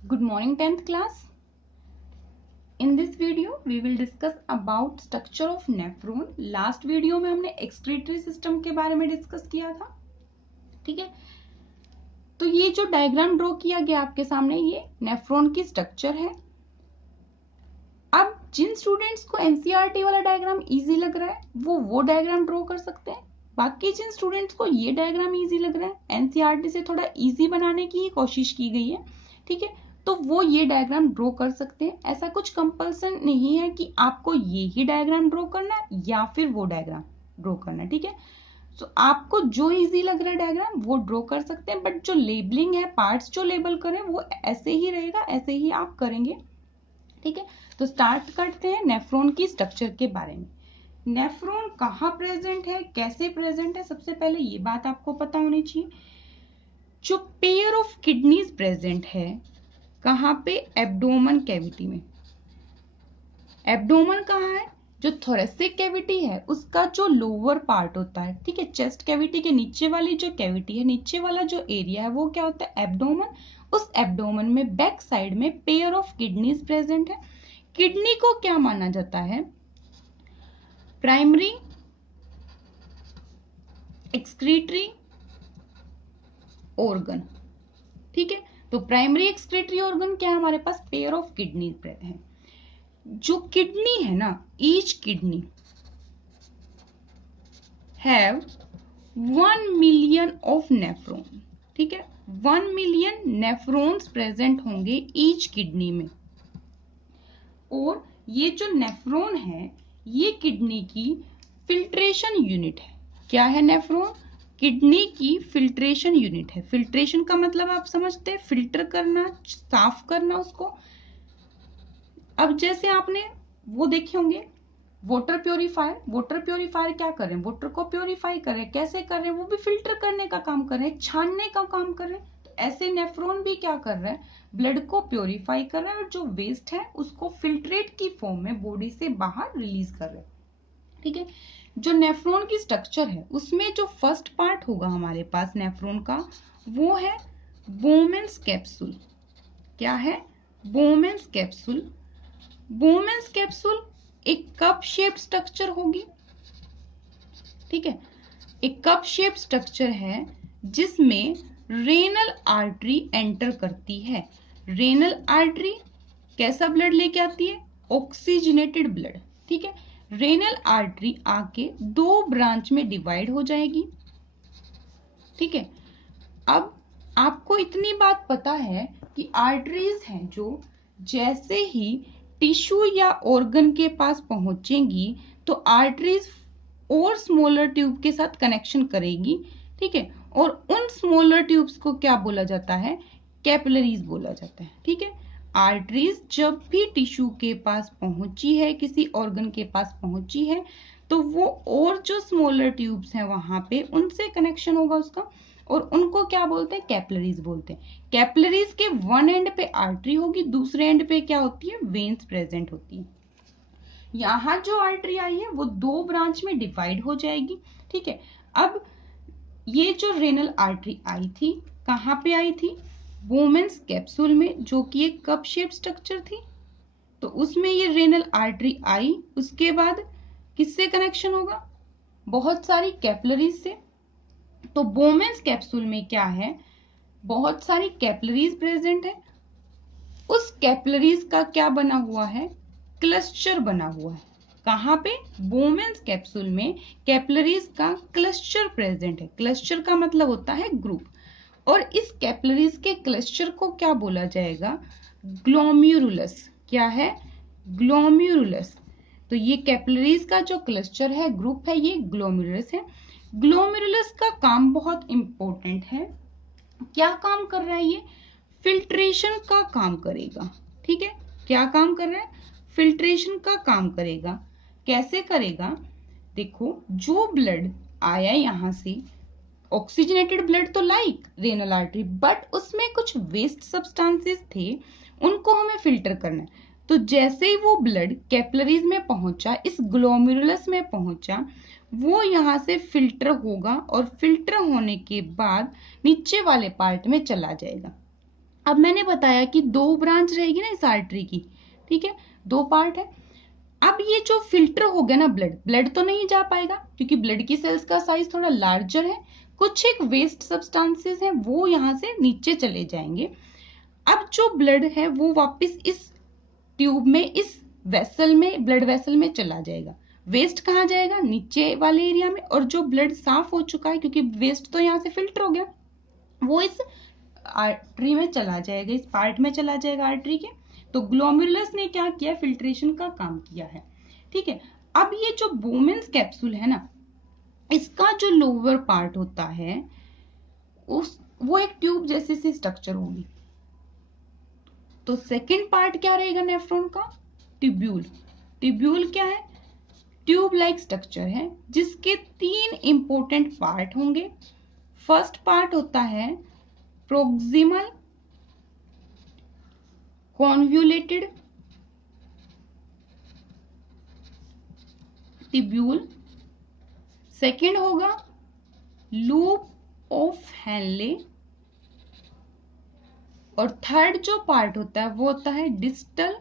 Good morning 10th class. In this video we will discuss about structure of nephron. Last video में हमने excretory system के बारे में discuss किया था. ठीक है, तो ये जो डायग्राम ड्रॉ किया गया आपके सामने ये नेफ्रॉन की स्ट्रक्चर है. अब जिन स्टूडेंट्स को एनसीईआरटी वाला डायग्राम इजी लग रहा है वो डायग्राम ड्रॉ कर सकते हैं. बाकी जिन स्टूडेंट्स को ये डायग्राम इजी लग रहा है, एनसीईआरटी से थोड़ा इजी बनाने की ही कोशिश की गई है. ठीक है, तो वो ये डायग्राम ड्रॉ कर सकते हैं. ऐसा कुछ कंपल्सन नहीं है कि आपको ये ही डायग्राम ड्रॉ करना है या फिर वो डायग्राम ड्रॉ करना है. ठीक है, तो आपको जो इजी लग रहा है डायग्राम वो ड्रॉ कर सकते हैं, बट जो लेबलिंग है, पार्ट्स जो लेबल करें वो ऐसे ही रहेगा, ऐसे ही आप करेंगे. ठीक है, तो स्टार्ट करते हैं नेफ्रॉन की स्ट्रक्चर के बारे में. नेफ्रॉन कहाँ प्रेजेंट है, कैसे प्रेजेंट है, सबसे पहले ये बात आपको पता होनी चाहिए. जो पेयर ऑफ किडनीज प्रेजेंट है कहाँ पे, एब्डोमन कैविटी में. एब्डोमन कहाँ है, जो थोरेसिक कैविटी है उसका जो लोअर पार्ट होता है. ठीक है, चेस्ट कैविटी के नीचे वाली जो कैविटी है, नीचे वाला जो एरिया है वो क्या होता है, एब्डोमन. उस एब्डोमन में बैक साइड में पेयर ऑफ किडनीज प्रेजेंट है. किडनी को क्या माना जाता है, प्राइमरी एक्सक्रीटरी ऑर्गन. ठीक है, तो प्राइमरी एक्सक्रीटरी ऑर्गन क्या है हमारे पास, पेयर ऑफ किडनी है. जो किडनी है ना, each kidney have 1 million of nephron. ठीक है, 1 मिलियन नेफ्रॉन्स प्रेजेंट होंगे ईच किडनी में. और ये जो नेफ्रॉन है ये किडनी की फिल्ट्रेशन यूनिट है. क्या है नेफ्रॉन, किडनी की फिल्ट्रेशन यूनिट है. फिल्ट्रेशन का मतलब आप समझते हैं, फिल्टर करना, साफ करना उसको. अब जैसे आपने वो देखे होंगे वाटर प्योरीफायर. वाटर प्योरीफायर क्या कर रहे हैं, वाटर को प्योरीफाई कर रहे हैं. कैसे कर रहे हैं, वो भी फिल्टर करने का काम कर रहे हैं, छानने का काम कर रहे हैं. तो ऐसे नेफ्रॉन भी क्या कर रहा है, ब्लड को प्योरीफाई कर रहा है और जो वेस्ट है उसको फिल्ट्रेट की फॉर्म में बॉडी से बाहर रिलीज कर रहे हैं. ठीक है, जो नेफ्रॉन की स्ट्रक्चर है उसमें जो फर्स्ट पार्ट होगा हमारे पास नेफ्रॉन का वो है बोमेन्स कैप्सूल. क्या है, बोमेन्स कैप्सूल. बोमेन्स कैप्सूल एक कप शेप स्ट्रक्चर होगी. ठीक है, एक कप शेप स्ट्रक्चर है जिसमें रेनल आर्टरी एंटर करती है. रेनल आर्टरी कैसा ब्लड लेके आती है, ऑक्सीजनेटेड ब्लड. ठीक है, रेनल आर्टरी आके 2 ब्रांच में डिवाइड हो जाएगी. ठीक है, अब आपको इतनी बात पता है कि आर्टरीज हैं जो जैसे ही टिश्यू या ऑर्गन के पास पहुंचेंगी तो आर्टरीज और स्मॉलर ट्यूब के साथ कनेक्शन करेगी. ठीक है, और उन स्मॉलर ट्यूब्स को क्या बोला जाता है, कैपिलरीज बोला जाता है. ठीक है, आर्टरीज जब भी टिश्यू के पास पहुंची है, किसी ऑर्गन के पास पहुंची है, तो वो और जो स्मॉलर ट्यूब्स हैं वहां पे उनसे कनेक्शन होगा उसका, और उनको क्या बोलते हैं, कैपिलरीज बोलते हैं. कैपिलरीज के वन एंड पे आर्टरी होगी, दूसरे एंड पे क्या होती है, वेन्स प्रेजेंट होती है. यहाँ जो आर्टरी आई है वो 2 ब्रांच में डिवाइड हो जाएगी. ठीक है, अब ये जो रेनल आर्टरी आई थी कहाँ पे आई थी, बोमेन्स कैप्सूल में, जो कि एक कप शेप स्ट्रक्चर थी. तो उसमें ये रेनल आर्टरी आई, उसके बाद किससे कनेक्शन होगा, बहुत सारी कैपिलरीज से. तो बोमेन्स कैप्सूल में क्या है, बहुत सारी कैपिलरीज प्रेजेंट है. उस कैपिलरीज का क्या बना हुआ है, क्लस्टर बना हुआ है. कहाँ पे, बोमेन्स कैप्सूल में कैपिलरीज का क्लस्टर प्रेजेंट है. क्लस्टर का मतलब होता है ग्रुप, और इस कैपिलरीज के क्लस्टर को क्या बोला जाएगा, ग्लोम्युरुलस. क्या है, ग्लोम्युरुलस. तो ये कैपिलरीज का जो क्लस्टर है, ग्रुप है, ये ग्लोम्युरुलस है. ग्लोमेरुलस का काम बहुत इंपॉर्टेंट है. क्या काम कर रहा है ये, फिल्ट्रेशन का काम करेगा. ठीक है, क्या काम कर रहा है, फिल्ट्रेशन का काम करेगा. कैसे करेगा, देखो जो ब्लड आया यहां से, ऑक्सीजनेटेड ब्लड तो लाइक रेनल आर्टरी, बट उसमें कुछ वेस्ट सब्सटेंसेस थे, उनको हमें फिल्टर करना है. तो जैसे ही वो ब्लड कैपिलरीज में पहुंचा, इस ग्लोमेरुलस में पहुंचा, वो यहाँ से फिल्टर होगा और फिल्टर होने के बाद नीचे वाले पार्ट में चला जाएगा. अब मैंने बताया कि 2 ब्रांच रहेगी ना इस आर्टरी की, ठीक है, 2 पार्ट है। अब ये जो फिल्टर हो गया ना ब्लड तो नहीं जा पाएगा क्योंकि ब्लड की सेल्स का साइज थोड़ा लार्जर है, कुछ एक वेस्ट सब्सटेंसेस हैं वो यहां से नीचे चले जाएंगे। अब जो ब्लड है वो वापस इस ट्यूब में, इस वेसल में, ब्लड वेसल में चला जाएगा। वेस्ट कहाँ जाएगा? नीचे वाले एरिया में। और जो ब्लड साफ हो चुका है क्योंकि वेस्ट तो यहाँ से फिल्टर हो गया, वो इस आर्टरी में चला जाएगा, इस पार्ट में चला जाएगा आर्टरी के। तो ग्लोमेरुलस ने क्या किया? फिल्ट्रेशन का काम किया है, ठीक है। अब ये जो बोमेन्स कैप्सूल है ना, इसका जो लोअर पार्ट होता है वो एक ट्यूब जैसे सी स्ट्रक्चर होगी। तो सेकंड पार्ट क्या रहेगा नेफ्रॉन का? ट्यूब्यूल। ट्यूब्यूल क्या है? ट्यूब लाइक स्ट्रक्चर है जिसके 3 इंपॉर्टेंट पार्ट होंगे। फर्स्ट पार्ट होता है प्रोक्सिमल कॉन्व्यूलेटेड ट्यूब्यूल, सेकंड होगा लूप ऑफ हेनले, और थर्ड जो पार्ट होता है वो होता है distal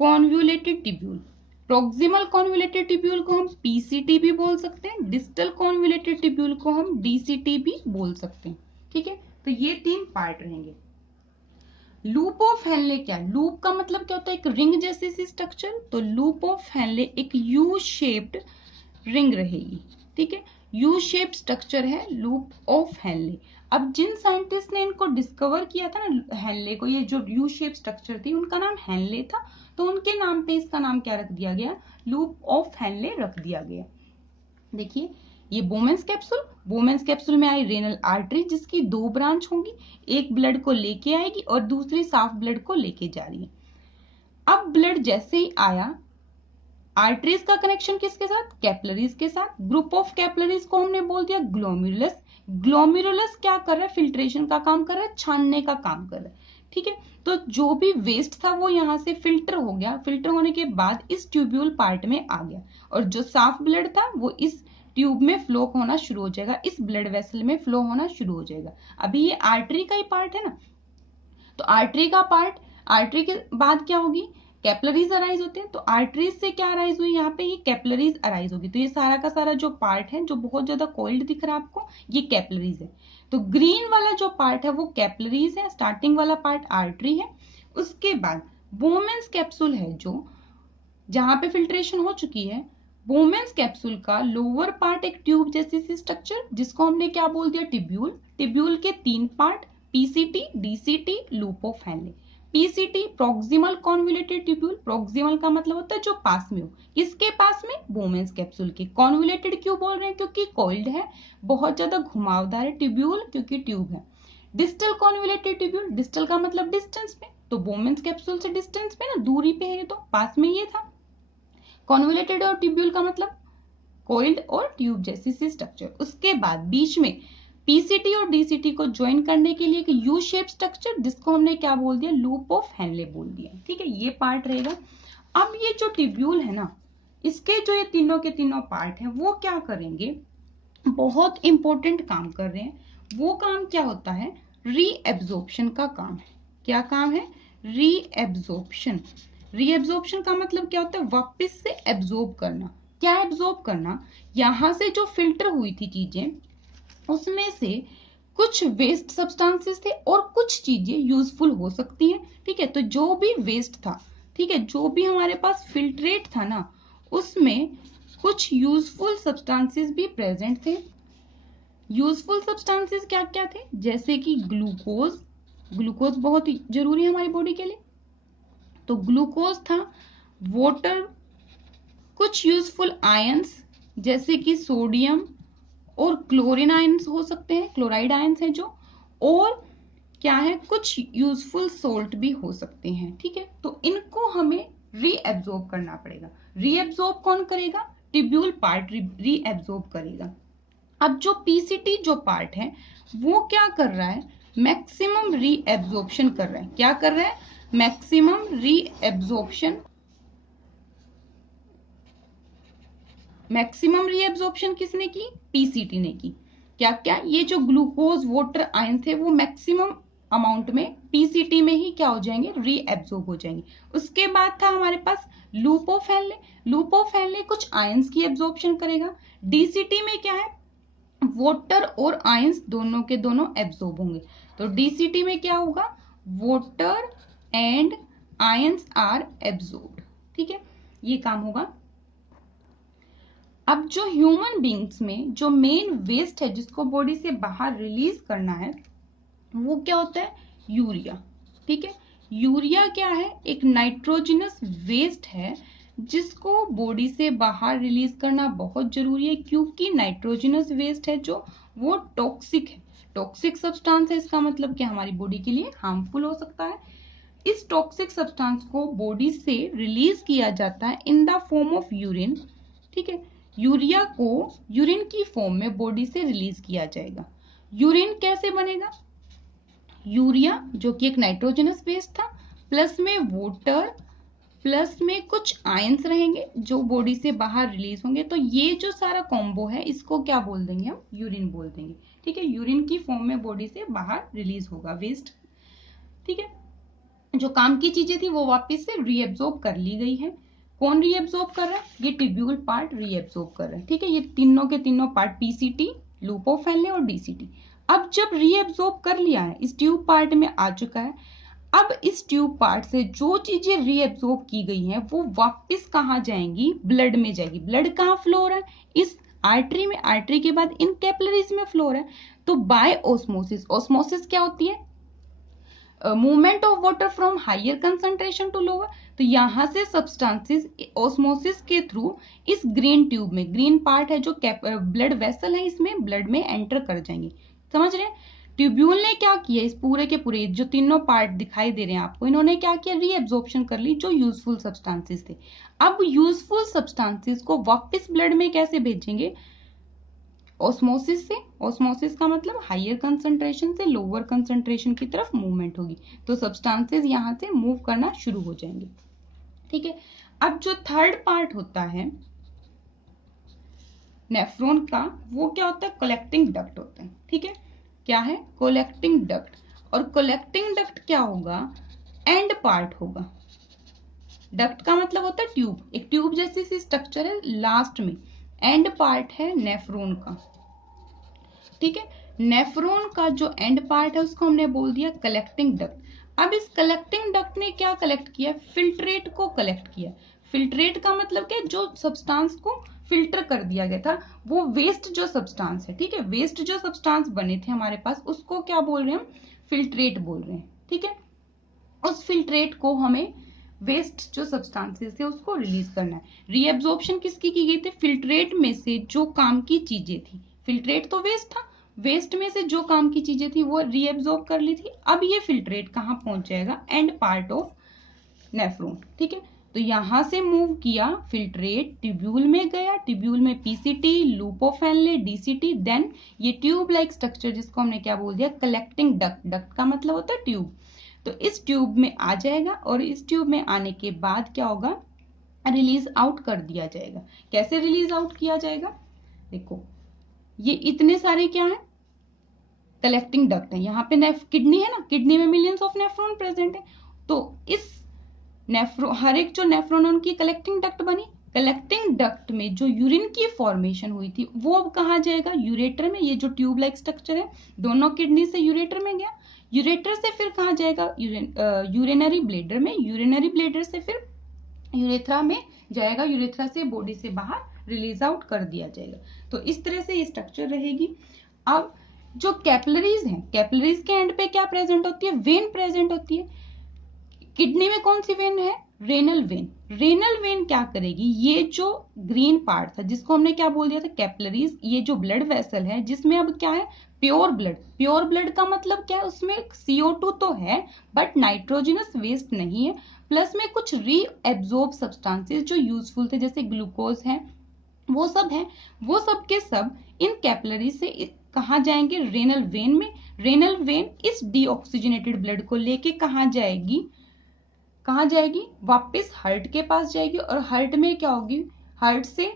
convoluted tubule. Proximal convoluted tubule को हम पीसीटी भी बोल सकते हैं, डिस्टल कॉन्व्यूलेटेड ट्यूब्यूल को हम डीसीटी भी बोल सकते हैं, ठीक है। तो ये 3 पार्ट रहेंगे। लूप ऑफ हेनले क्या है? लूप का मतलब क्या होता है? एक रिंग जैसी सी स्ट्रक्चर। तो लूप ऑफ हेनले एक यू शेप्ड रिंग रहेगी, ठीक है। यू शेप स्ट्रक्चर है लूप ऑफ हेनले। अब जिन साइंटिस्ट ने इनको डिस्कवर किया था ना हेनले को, ये जो यू शेप स्ट्रक्चर थी उनका नाम हेनले था, तो उनके नाम पे इसका नाम क्या रख दिया गया? लूप ऑफ हेनले रख दिया गया। देखिए ये बोमेन्स कैप्सूल, बोमेन्स कैप्सूल में आई रेनल आर्टरी जिसकी 2 ब्रांच होंगी, एक ब्लड को लेके आएगी और दूसरी साफ ब्लड को लेके जा रही है। अब ब्लड जैसे ही आया, आर्टरीज का कनेक्शन किसके साथ? कैपिलरीज के साथ। ग्रुप ऑफ कैपिलरीज को हमने बोल दिया ग्लोमेरुलस। ग्लोमेरुलस क्या कर रहा है? फिल्ट्रेशन का काम कर रहा है, छानने का काम कर रहा है, ठीक है। तो जो भी वेस्ट था वो यहां से फिल्टर हो गया, फिल्टर होने के बाद इस ट्यूब्यूल पार्ट में आ गया, और जो साफ ब्लड था वो इस ट्यूब में फ्लो होना शुरू हो जाएगा, इस ब्लड वेसल में फ्लो होना शुरू हो जाएगा। अभी ये आर्टरी का ही पार्ट है ना, तो आर्टरी का पार्ट, आर्टरी के बाद क्या होगी? कैपिलरीज अराइज होते हैं। तो आर्टरीज से क्या अराइज हुई? यहाँ पे ये कैपिलरीज अराइज होगी। तो ये सारा का सारा जो पार्ट है जो बहुत ज्यादा कोल्ड दिख रहा है आपको, ये कैपिलरीज है। तो ग्रीन वाला जो पार्ट है वो कैपिलरीज है, स्टार्टिंग वाला पार्ट आर्टरी है। उसके बाद बोमेन्स कैप्सूल है जो जहां पे फिल्ट्रेशन हो चुकी है। बोमेन्स कैप्सूल का लोअर पार्ट एक ट्यूब जैसी सी स्ट्रक्चर जिसको हमने क्या बोल दिया? ट्यूब्यूल। ट्यूब्यूल के 3 part, PCT, DCT, loop of Henle. PCT proximal convoluted tubule, proximal का मतलब होता है जो पास में हो। किसके पास में? बोमेन्स कैप्सूल के। कॉन्वुलेटेड क्यों बोल रहे हैं? क्योंकि कोइल्ड है, बहुत ज्यादा घुमावदार है ट्यूब्यूल क्योंकि ट्यूब है। डिस्टल कॉन्वुलेटेड ट्यूब्यूल, डिस्टल का मतलब डिस्टेंस पे, तो बोमेन्स कैप्सूल से डिस्टेंस पे ना, दूरी पे है, ये तो पास में ये था। कॉन्वुलेटेड और ट्यूब्यूल का मतलब कोइल्ड और ट्यूब जैसी सी स्ट्रक्चर। उसके बाद बीच में पीसीटी और डीसीटी को ज्वाइन करने के लिए एक यू शेप स्ट्रक्चर जिसको हमने क्या बोल दिया? लूप ऑफ हेनले बोल दिया, ठीक है। ये पार्ट रहेगा। अब ये जो ट्यूब्यूल है ना, इसके जो ये तीनों के तीनों पार्ट हैं वो क्या करेंगे? बहुत इंपॉर्टेंट काम कर रहे हैं। वो काम क्या होता है? रीएब्जॉर्प्शन का काम है। क्या काम है? रीएब्जॉर्प्शन। रीएब्जॉर्प्शन का मतलब क्या होता है? वापस से एब्जॉर्ब करना। क्या एब्जॉर्ब करना? यहां से जो फिल्टर हुई थी चीजें उसमें से कुछ वेस्ट सब्सटेंसेस थे और कुछ चीजें यूजफुल हो सकती हैं, ठीक है। तो जो भी वेस्ट था, ठीक है, जो भी हमारे पास फिल्ट्रेट था ना, उसमें कुछ यूजफुल सब्सटेंसेस भी प्रेजेंट थे। यूजफुल सब्सटेंसेस क्या क्या थे? जैसे कि ग्लूकोज, ग्लूकोज बहुत जरूरी है हमारी बॉडी के लिए, तो ग्लूकोज था। वाटर, कुछ यूजफुल आयंस जैसे कि सोडियम और क्लोरीन आयंस हो सकते हैं, क्लोराइड आयंस है जो, और क्या है, कुछ यूजफुल सोल्ट भी हो सकते हैं, ठीक है। तो इनको हमें रीएब्जॉर्ब करना पड़ेगा। रीएब्जॉर्ब कौन करेगा? ट्यूब्यूल पार्ट रीएब्जॉर्ब करेगा। अब जो पीसीटी जो पार्ट है वो क्या कर रहा है? मैक्सिमम रीएब्जॉर्प्शन कर रहा है। क्या कर रहा है? Maximum reabsorption. मैक्सिमम रीएब्जॉर्प्शन किसने की? पीसीटी ने की। क्या क्या, ये जो ग्लूकोज वाटर आयन थे वो मैक्सिमम अमाउंट में पीसीटी में ही क्या हो जाएंगे, रीएब्सॉर्ब हो जाएंगे। उसके बाद था हमारे पास लूपोफेनले। लूपोफेनले कुछ आयंस की एब्जॉर्प्शन करेगा। डीसीटी में क्या है, वाटर और आयंस दोनों के दोनों एब्जॉर्ब होंगे। तो डीसीटी में क्या होगा, water and ions are absorbed. ठीक है, ये काम होगा। अब जो ह्यूमन बींग्स में जो मेन वेस्ट है जिसको बॉडी से बाहर रिलीज करना है वो क्या होता है, यूरिया। ठीक है, यूरिया क्या है, एक नाइट्रोजनस वेस्ट है जिसको बॉडी से बाहर रिलीज करना बहुत जरूरी है, क्योंकि नाइट्रोजनस वेस्ट है जो वो टॉक्सिक है, टॉक्सिक सब्सटेंस है। इसका मतलब कि हमारी बॉडी के लिए हार्मफुल हो सकता है। इस टॉक्सिक सब्सटेंस को बॉडी से रिलीज किया जाता है in the form of urine. ठीक है, यूरिया को यूरिन की फॉर्म में बॉडी से रिलीज किया जाएगा। यूरिन कैसे बनेगा, यूरिया जो कि एक नाइट्रोजनस वेस्ट था, प्लस में वाटर, प्लस में कुछ आयंस रहेंगे जो बॉडी से बाहर रिलीज होंगे। तो ये जो सारा कॉम्बो है इसको क्या बोल देंगे, हम यूरिन बोल देंगे। ठीक है, यूरिन की फॉर्म में बॉडी से बाहर रिलीज होगा वेस्ट। ठीक है, जो काम की चीजें थी वो वापस से रीएब्सॉर्ब कर ली गई है। कौन रीएब्सॉर्ब कर रहा है, ये ट्यूब्यूल पार्ट रीएब्सॉर्ब कर रहा है। ठीक है, ये तीनों के तीनों पार्ट पीसीटी, लूपोफेनले और डीसीटी। अब जब रीएब्सॉर्ब कर लिया है, इस ट्यूब पार्ट में आ चुका है, अब इस ट्यूब पार्ट से जो चीजें रीएब्सॉर्ब की गई हैं वो वापस कहाँ जाएंगी, ब्लड में जाएगी। ब्लड कहाँ फ्लो हो रहा है, इस आर्टरी में, आर्टरी के बाद इन कैपिलरीज में फ्लो हो रहा है। तो बाय ऑस्मोसिस, ऑस्मोसिस क्या होती है, movement of water from higher concentration to lower. तो यहां से सब्सटेंसेस ऑस्मोसिस के थ्रू इस ग्रीन ट्यूब में, ग्रीन पार्ट है जो ब्लड वेसल है, इसमें ब्लड में एंटर कर जाएंगे। समझ रहे हैं, ट्यूब्यूल ने क्या किया, इस पूरे के पूरे जो तीनों पार्ट दिखाई दे रहे हैं आपको, इन्होंने क्या किया, रीएब्जॉर्प्शन कर ली जो यूजफुल सब्सटेंसेस थे। अब यूजफुल सब्सटेंसेस को वापस ब्लड में कैसे भेजेंगे, ऑस्मोसिस से। ऑस्मोसिस का मतलब हायर कंसंट्रेशन से लोअर कंसंट्रेशन की तरफ मूवमेंट होगी, तो सब्सटेंसेस यहां से मूव करना शुरू हो जाएंगे। ठीक है, अब जो थर्ड पार्ट होता है नेफ्रॉन का, वो क्या होता है, कलेक्टिंग डक्ट होता है। ठीक है, क्या है, कलेक्टिंग डक्ट। और कलेक्टिंग डक्ट क्या होगा, एंड पार्ट होगा। डक्ट का मतलब होता है ट्यूब, एक ट्यूब जैसी सी स्ट्रक्चर है लास्ट में, एंड पार्ट है नेफ्रॉन का। ठीक है, नेफ्रॉन का जो एंड पार्ट है उसको हमने बोल दिया कलेक्टिंग डक्ट। अब इस कलेक्टिंग डक्ट ने क्या कलेक्ट किया, फिल्ट्रेट को कलेक्ट किया। फिल्ट्रेट का मतलब क्या, जो सब्सटेंस को फिल्टर कर दिया गया था, वो वेस्ट जो सब्सटेंस है, ठीक है, वेस्ट जो सब्सटेंस बने थे हमारे पास उसको क्या बोल रहे हैं हम, फिल्ट्रेट बोल रहे हैं। ठीक है, उस फिल्ट्रेट को हमें वेस्ट जो सब्सटेंसेस थे उसको रिलीज करना है। रीएब्जॉर्प्शन किसकी की गई थी, फिल्ट्रेट में से जो काम की चीजें थी। फिल्ट्रेट तो वेस्ट था, वेस्ट में से जो काम की चीजें थी वो रीएब्जॉर्ब कर ली थी। अब ये फिल्ट्रेट कहाँ पहुंच जाएगा, एंड पार्ट ऑफ नेफ्रॉन। ठीक है, तो यहां से मूव किया फिल्ट्रेट, ट्यूब्यूल में गया, ट्यूब्यूल में पीसीटी, लूपोफेनले, डीसीटी, देन ये ट्यूब लाइक स्ट्रक्चर जिसको हमने क्या बोल दिया, कलेक्टिंग डक्ट। डक्ट का मतलब होता है ट्यूब। तो इस ट्यूब में आ जाएगा और इस ट्यूब में आने के बाद क्या होगा, रिलीज आउट कर दिया जाएगा। कैसे रिलीज आउट किया जाएगा, देखो ये इतने सारे क्या है, कलेक्टिंग डक्ट है। यहाँ पे किडनी है ना, किडनी में मिलियंस ऑफ नेफ्रॉन प्रेजेंट है। तो इस नेफ्रॉन, हर एक जो नेफ्रॉन है उनकी कलेक्टिंग डक्ट बनी। कलेक्टिंग डक्ट में जो यूरिन की फॉर्मेशन हुई थी वो अब कहाँ जाएगा, यूरेटर में। ये जो ट्यूब लाइक स्ट्रक्चर है दोनों किडनी से यूरेटर में गया, यूरेटर से फिर कहाँ जाएगा, यूरिनरी ब्लेडर में, यूरिनरी ब्लेडर से फिर यूरेथ्रा में जाएगा, यूरेथ्रा से बॉडी से बाहर रिलीज आउट कर दिया जाएगा। तो इस तरह से ये स्ट्रक्चर रहेगी। अब जो कैपिलरीज हैं, कैपिलरीज के एंड पे क्या प्रेजेंट होती है, वेन प्रेजेंट होती है। किडनी में कौन सी वेन है, रेनल वेन। रेनल वेन क्या करेगी, ये जो ग्रीन पार्ट था जिसको हमने क्या बोल दिया था, कैपिलरीज, ये जो ब्लड वेसल है जिसमें अब क्या है, प्योर ब्लड। प्योर ब्लड का मतलब क्या है, उसमें CO2 तो है बट नाइट्रोजनस वेस्ट नहीं है, प्लस में कुछ रीएब्जॉर्ब सब्सटेंसेस जो यूजफुल थे जैसे ग्लूकोज है, वो सब है, वो सब के सब इन कैपिलरी से कहा जाएंगे, रेनल वेन में। रेनल वेन इस डीऑक्सीजनेटेड ब्लड को लेके कहाँ जाएगी, कहाँ जाएगी, वापस हार्ट के पास जाएगी। और हार्ट में क्या होगी, हार्ट से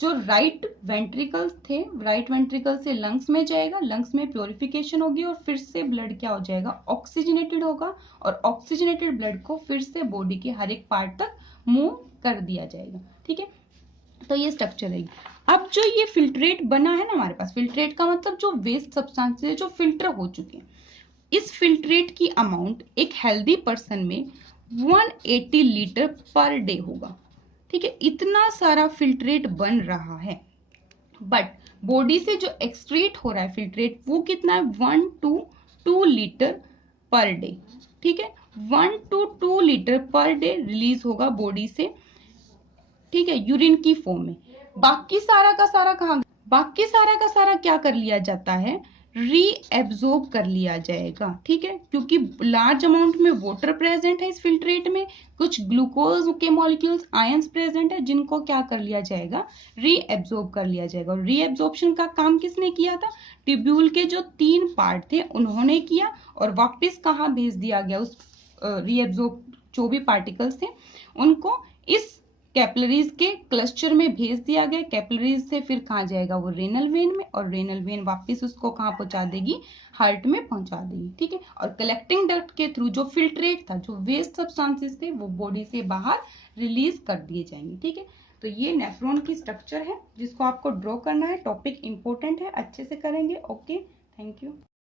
जो राइट वेंट्रिकल थे, राइट वेंट्रिकल से लंग्स में जाएगा, लंग्स में प्योरिफिकेशन होगी और फिर से ब्लड क्या हो जाएगा, ऑक्सीजनेटेड होगा, और ऑक्सीजनेटेड ब्लड को फिर से बॉडी के हर एक पार्ट तक मूव कर दिया जाएगा। ठीक है, तो ये स्ट्रक्चर है। अब जो ये फिल्ट्रेट बना है ना हमारे पास, फिल्ट्रेट का मतलब जो वेस्ट सब्सटेंसेस है जो फिल्टर हो चुके हैं, इस फिल्ट्रेट की अमाउंट एक हेल्दी पर्सन में 180 लीटर पर डे होगा। ठीक है, इतना सारा फिल्ट्रेट बन रहा है, बट बॉडी से जो एक्सक्रीट हो रहा है फिल्ट्रेट वो कितना है, 1 to 2 लीटर पर डे। ठीक है, 1 to 2 litre per day release होगा बॉडी से, ठीक है, यूरिन की फॉर्म में। बाकी सारा का सारा कहाँ, बाकी सारा का सारा क्या कर लिया जाता है, रीएब्जॉर्ब कर लिया जाएगा। ठीक है, क्योंकि लार्ज अमाउंट में वाटर प्रेजेंट है इस फिल्ट्रेट में, कुछ ग्लूकोज के मॉलिक्यूल्स आयंस प्रेजेंट है, जिनको क्या कर लिया जाएगा, रीएब्जॉर्ब कर लिया जाएगा। और रीएब्जॉर्प्शन का काम किसने किया था, ट्यूब्यूल के जो 3 पार्ट थे उन्होंने किया, और वापस कहाँ भेज दिया गया, उस रीएब्जॉर्ब जो भी पार्टिकल्स थे उनको इस कैपिलरीज के क्लस्टर में भेज दिया गया। कैपिलरीज से फिर कहाँ जाएगा, वो रेनल वेन में, और रेनल वेन वापस उसको कहाँ पहुंचा देगी, हार्ट में पहुंचा देगी। ठीक है, और कलेक्टिंग डक्ट के थ्रू जो फिल्ट्रेट था, जो वेस्ट सब्सटेंसेस थे, वो बॉडी से बाहर रिलीज कर दिए जाएंगे। ठीक है, तो ये नेफ्रॉन की स्ट्रक्चर है जिसको आपको ड्रॉ करना है। टॉपिक इंपॉर्टेंट है, अच्छे से करेंगे। Okay, thank you.